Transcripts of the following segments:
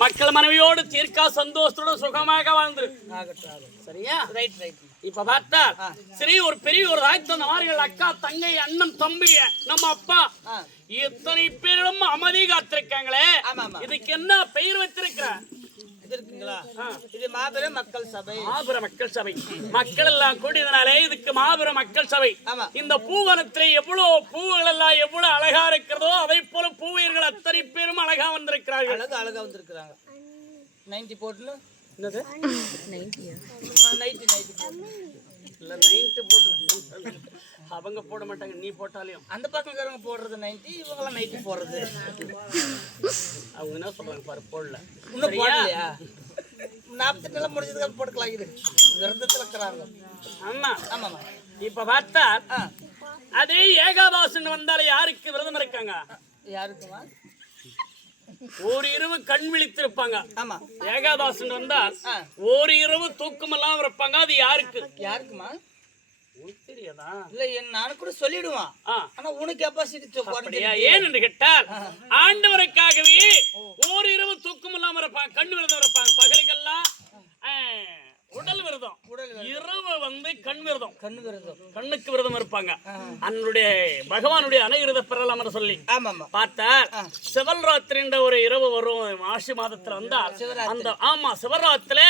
மக்கள் மனைவியோடு தீர்க்கா சந்தோஷத்தோட சுகமாக வாழ்ந்துரு சரியா? ரைட் ரைட் இப்ப பார்த்தா. சரி ஒரு பெரிய ஒரு தாய் தந்தவார்கள் அக்கா தங்கை அண்ணன் தம்பி நம்ம அப்பா இத்தனை பேரும் அமைதி காத்திருக்காங்களே. இதுக்கு என்ன பெயர் வச்சிருக்கிற இது இருக்குங்களா இது மாபெரும் மக்கள் சபை. மாபெரும் மக்கள் சபை. மக்கள் எல்லாம் கூடியதுனாலே இதுக்கு மாபெரும் மக்கள் சபை. இந்த பூவனத்திலே எவ்வளவு பூவுகள் எல்லாம் எவ்வளவு அழகா இருக்கிறதோ அதை போல பூவியர்கள் அத்தனை பேரும் அழகா வந்திருக்கிறார்கள். அழகு அழகா வந்திருக்கிறாங்க. நைன்டி போட்டுன்னு? என்னது? நைன்டி நைன்டி போட்டு அவங்க போட மாட்டாங்க நீ போட்டாலையும் அந்த பக்கம் இருக்கிறவங்க போடுறது நைன்டி இவங்கெல்லாம் நைன்டி போடுறது. அவங்க என்ன சொல்றாங்க பாரு போடல. இன்னும் போடலையா? நாற்பத்தெட்டு எல்லாம் முடிஞ்சதுக்கு போட்டுக்கலாம் இது விரதத்தில் இருக்கிறாங்க. ஆமா. ஆமாம்மா. இப்ப பார்த்தா அதே ஏகாதாசன் வந்தாலே யாருக்கு விரதம் இருக்காங்க? யாருக்குமா ஒரு இரவு கண் விழித்திருப்பாங்க. ஆமா. ஏகாதாசன் வந்தா. ஒரு இரவு தூக்கமெல்லாம் இருப்பாங்க அது யாருக்கு? யாருக்குமா தெரியாதா இல்ல என் நானும் கூட சொல்லிடுவான். ஆனா உனக்கு கெப்பாசிட்டி அப்படியா? ஏன் என்று கேட்டால் ஆண்டவருக்காகவே ஓரிரவு தூக்கம் இல்லாம இருப்பாங்க கண் விரதம் இருப்பாங்க பகலுக்கெல்லாம் உடல் விரதம். இரவு வந்து கண் விரதம். கண்ணு விரதம். கண்ணுக்கு விரதம் இருப்பாங்க. அன்னுடைய பகவானுடைய அணைவிரத பெறலாம் சொல்லி. பார்த்தா சிவராத்திரின்ற ஒரு இரவு வரும் ஆசி மாதத்துல வந்தா அந்த ஆமா சிவராத்திரில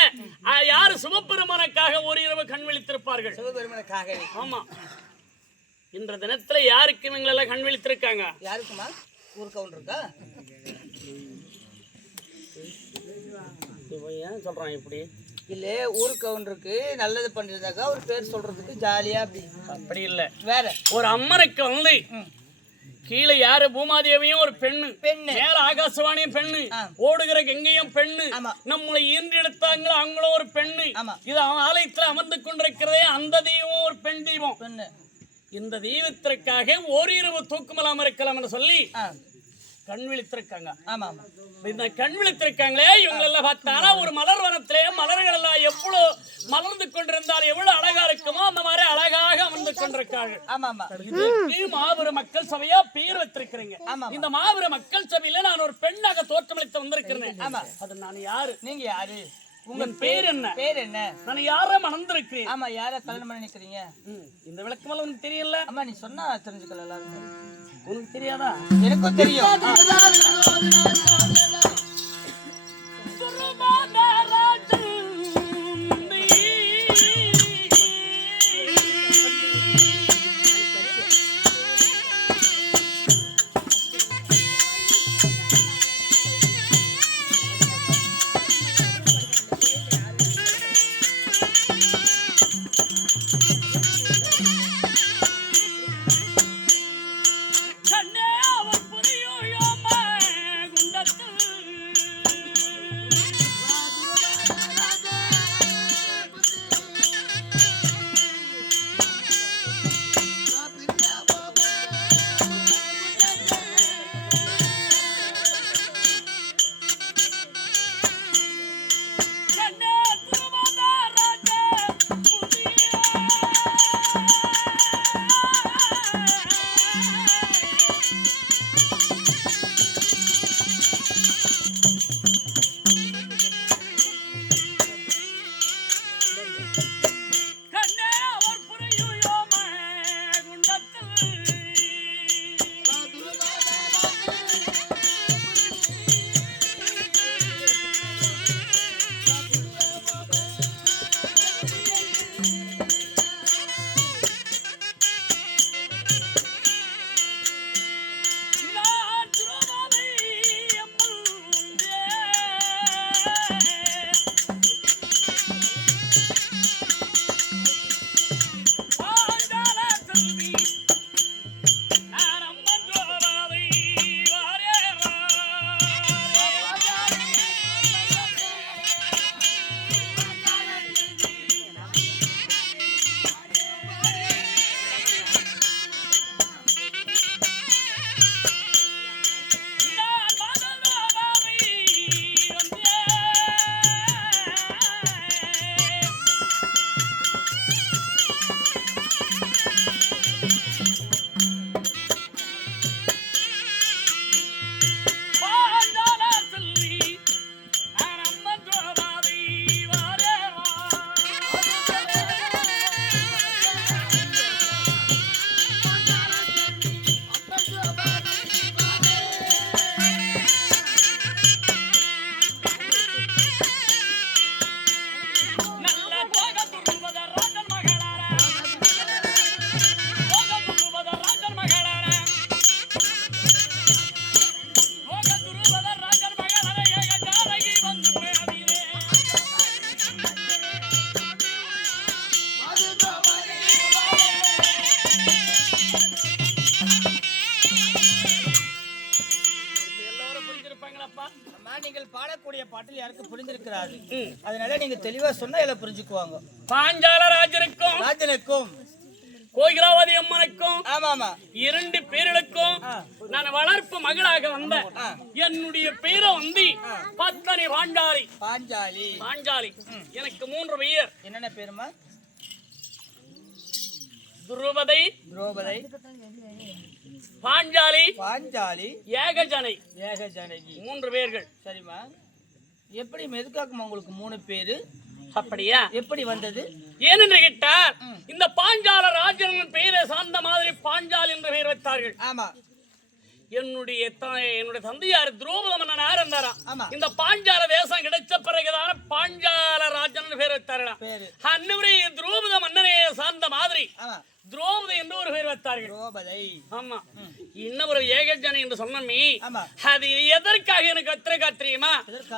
ஆ, யாரு சிவபெருமானுக்காக ஒரு இரவு கண் விழித்திருப்பார்கள்? சிவபெருமனுக்காக. ஆமா. இன்ற தினத்துல யாருக்கு இவங்களெல்லாம் கண் விழித்திருக்காங்க? யாருக்குமா ஊர் கவுண்ட் இருக்கா இவன் ஏன் சொல்றான் இப்படி? இல்ல ஊர் கவுண்டருக்கு நல்லது பண்ணிருந்தாக்கா ஒரு பேர் சொல்றதுக்கு ஜாலியா அப்படி அப்படி இல்ல. வேற? ஒரு அம்மனுக்கு வந்து கீழே யாரு? பூமாதேவியும் ஒரு பெண்ணு. பெண்ணு. மேல ஆகாசவாணியும் பெண்ணு. ஓடுகிற கங்கையும் பெண்ணு. நம்மளை ஈன்றெடுத்தாங்களோ அவங்களும் ஒரு பெண்ணு. இது அவன் ஆலயத்துல அமர்ந்து கொண்டிருக்கிறதே அந்த தெய்வம் ஒரு பெண் தெய்வம். பெண்ணு. இந்த தெய்வத்திற்காக ஓரிரவு தூக்கமெல்லாம் இருக்கலாம் என்று சொல்லி கண் விழித்திருக்காங்க. ஆமா ஆமா. இந்த கண் விழித்திருக்காங்களே இவங்க எல்லாம் பார்த்தானா ஒரு மலர் வனத்திலே மலர்கள் எல்லாம் எவ்வளவு மலர்ந்து கொண்டிருந்தால் எவ்வளவு அழகா இருக்குமோ அந்த மாதிரி அழகாக அமர்ந்து கொண்டிருக்காங்க ஆமா மாபெரும் மக்கள் சபையா பேர் வச்சிருக்கிறீங்க ஆமா. இந்த மாபெரும் மக்கள் சபையில நான் ஒரு பெண்ணாக தோற்றமளித்து வந்திருக்கிறேன். ஆமா. அது நான் யாரு? நீங்க யாரு? உங்கள் பேர் என்ன? பேர் என்ன? நான் யாரை மணந்திருக்கிறேன்? ஆமா யார கல்யாணம் பண்ணி நிக்கிறீங்க இந்த விளக்கமெல்லாம் உனக்கு தெரியல? அம்மா நீ சொன்னா தெரிஞ்சுக்கல எல்லாருமே. உனக்கு தெரியாதா? எனக்கும் தெரியும். யாருக்கும் புரிந்திருக்கிறாரு அதனால நீங்க தெளிவா சொன்னா எல்லாம் புரிஞ்சுக்குவாங்க. பாஞ்சால ராஜருக்கும் ராஜனுக்கும். கோகிலாவதி அம்மனுக்கும் இரண்டு பேர்களுக்கும் நான் வளர்ப்பு மகளாக வந்த என்னுடைய பேரை வந்து பத்தனி பாண்டாளி பாஞ்சாலி. பாஞ்சாலி. எனக்கு மூன்று பெயர். என்னென்ன பேருமா? துருவதை திரௌபதை. பாஞ்சாலி பாஞ்சாலி. ஏகஜனை. ஏக ஜானகி மூன்று பேர்கள். சரிம்மா. எப்படி மெதுக்காக்குமா உங்களுக்கு மூணு பேரு? அப்படியா? எப்படி வந்தது? ஏனென்று கேட்டால் இந்த பாஞ்சால ராஜன் பெயரை சார்ந்த மாதிரி பாஞ்சால் என்று பெயர் வைத்தார்கள். ஆமா. என்னுடைய என்னுடைய தந்தையார் துரோபத மன்னனார் இருந்தாராம். இந்த பாஞ்சால தேசம் கிடைச்ச பிறகுதான பாஞ்சால ராஜன் பேர் வைத்தார்களாம் பேரு. அன்னுவரை துரோபத மன்னனை சார்ந்த மாதிரி துரோபதை என்று ஒரு பேர் வைத்தார்கள். திரௌபதை. ஆமா. இன்னும் ஒரு ஏகஜனை என்று சொன்னமே அது எதற்காக எனக்கு எத்தனை தெரியுமா?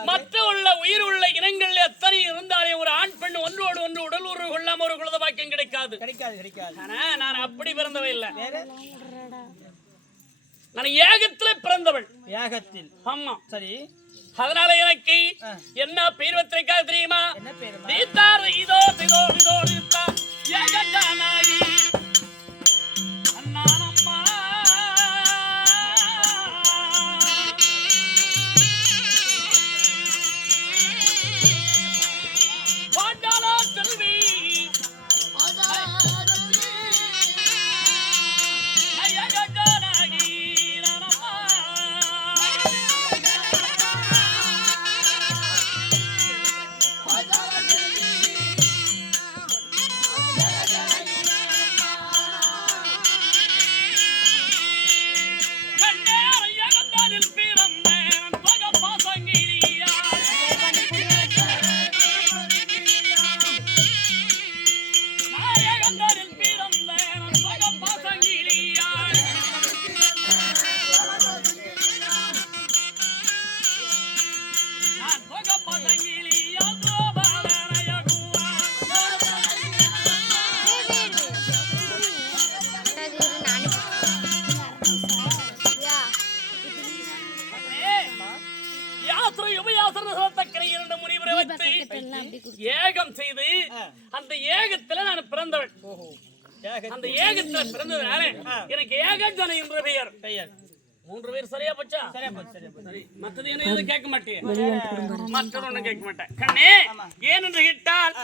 மற்ற உள்ள உயிர் உள்ள இனங்கள் எத்தனை இருந்தாலே ஒரு ஆண் பெண் ஒன்றோடு ஒன்று உடல் உறவு கொள்ளாம ஒரு குலத பாக்கியம் கிடைக்காது. கிடைக்காது கிடைக்காது. ஆனா நான் அப்படி பிறந்தவ இல்ல. நான் ஏகத்துல பிறந்தவள். ஏகத்தில். ஆமா. சரி. அதனால எனக்கு. என்ன பேர் வைத்திருக்காது தெரியுமா? இதோ இதோ இதோ தீத்தா அந்த ஏகத்துல பிறந்ததுனால எனக்கு ஏகஜனை என்ற பெயர். பெயர். மூன்று பேர் சரியா போச்சா? சரியா போச்சு மத்தது என்ன எதுவும் கேட்க மாட்டேன் மற்றது ஒண்ணு கேட்க மாட்டேன். கண்ணே ஏனென்று கேட்டால்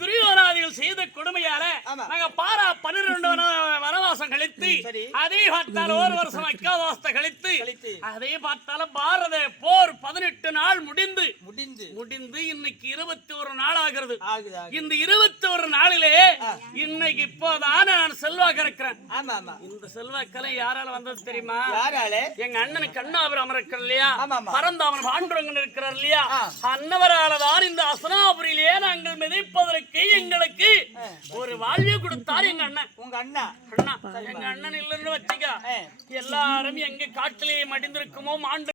துரியோதனாதிகள் செய்த கொடுமையால. நாங்க பாரா பன்னிரண்டு வன- வனவாசம் கழித்து. அதே பார்த்தால் ஒரு வருஷம் அக்காவாசத்தை கழித்து. அதே பார்த்தாலும் பாரத போர் பதினெட்டு நாள் முடிந்து முடிந்து முடிந்து இன்னைக்கு இருபத்தி ஒரு நாள் ஆகிறது இந்த இருபத்தி ஒரு நாளிலே இன்னைக்கு இப்போதான் நான் செல்வாக்கு இருக்கிறேன் இந்த செல்வாக்கெல்லாம் யாரால வந்தது தெரியுமா எங்க அண்ணனுக்கு கண்ணாபுரம் இருக்கிற இல்லையா. பரந்தாமன் பாண்டுரங்கன் இருக்கிறார் இல்லையா. அன்னவராலதான் இந்த அசனாபுரியிலே நாங்கள் மிதிப்பதற்கு எங்களுக்கு ஒரு வாழ்வை கொடுத்தார் எங்க அண்ணன் உங்க அண்ணா அண்ணா எங்க அண்ணன் இல்லைன்னு வச்சுக்க. எல்லாரும் எங்க காட்டிலே மடிந்திருக்குமோ மாண்டு